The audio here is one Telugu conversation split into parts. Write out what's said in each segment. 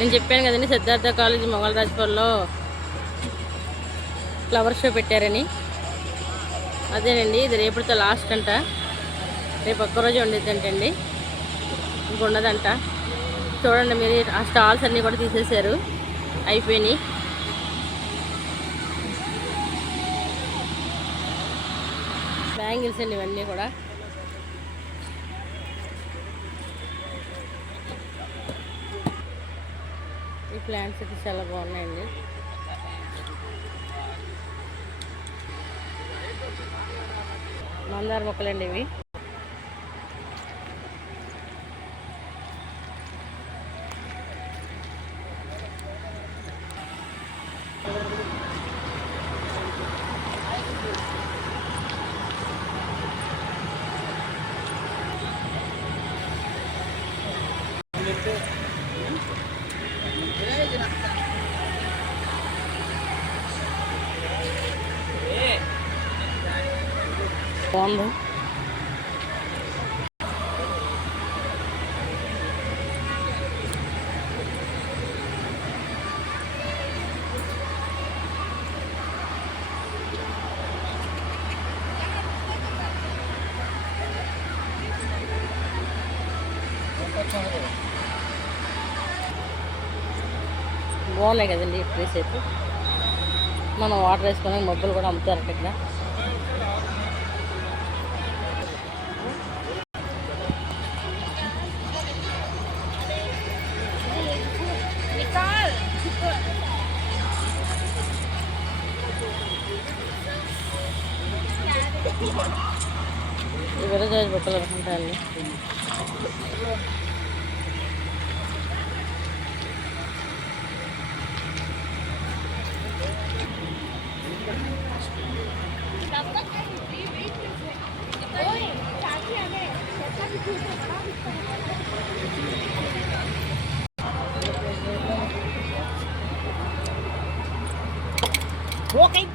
నేను చెప్పాను కదండి సిద్ధార్థ కాలేజ్ మొగల్ రాజ్పూర్లో ఫ్లవర్ షో పెట్టారని. అదేనండి ఇది రేపటితో లాస్ట్ అంట. రేపు ఒక్కరోజు ఉండేదంటండి ఇంక ఉండదంట చూడండి మీరు ఆ స్టాల్స్ అన్నీ కూడా తీసేశారు. అయిపోయినాయి. బ్యాంగిల్స్ అండి ఇవన్నీ కూడా. ప్లాంట్స్ అయితే చాలా బాగున్నాయండి. మందార మొక్కలండి ఇవి. బాగుంది. బాగున్నాయి కదండి ఈ ప్లేస్ అయితే. మనం వాటర్ వేసుకొని మబ్బులు కూడా అమ్ముతారు ఇక్కడ ఈ విరజాజి బొక్కలు Okay.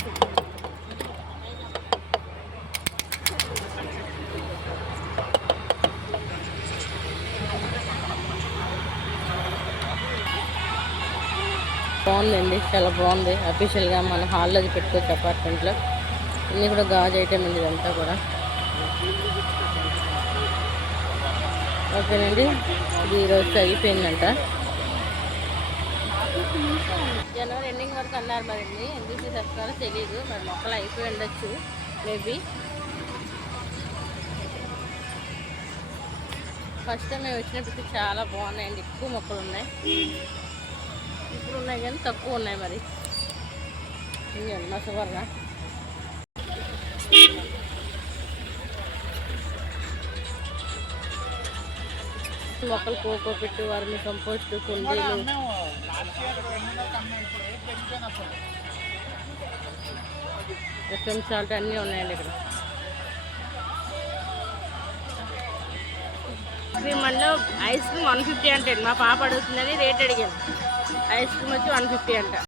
బాగుందండి చాలా బాగుంది. అఫీషియల్గా మన హాల్లో అది పెట్టుకోవచ్చు అపార్ట్మెంట్లో ఇన్ని కూడా గాజు ఐటమ్ అండి ఇదంతా కూడా. ఓకేనండి. ఇది ఈరోజు అయిపోయిందంట జనవరి ఎండింగ్ వరకు అన్నారు మరండి ఎందుకు తీసేస్తారో తెలియదు మరి మొక్కలు అయిపోయి ఉండొచ్చు మేబీ. ఫస్ట్ టైం మేము వచ్చినప్పుడు చాలా బాగున్నాయండి. ఎక్కువ మొక్కలు ఉన్నాయి. ఇప్పుడు ఉన్నాయి కానీ తక్కువ ఉన్నాయి మరి. ఇంకేమన్నా సువర్ణ. మొక్కలు కోకో పెట్టు వారిని కంపోస్ట్ కుండీలు. ఎఫ్ఎం సాల్ట్ అన్నీ ఉన్నాయండి ఇక్కడ. క్రీమ్ అంటే ఐస్ క్రీమ్ వన్ ఫిఫ్టీ అంటే మా పాప అడుగుతుందని రేట్ అడిగాను. ఐస్ క్రీమ్ వచ్చి వన్ ఫిఫ్టీ అంట.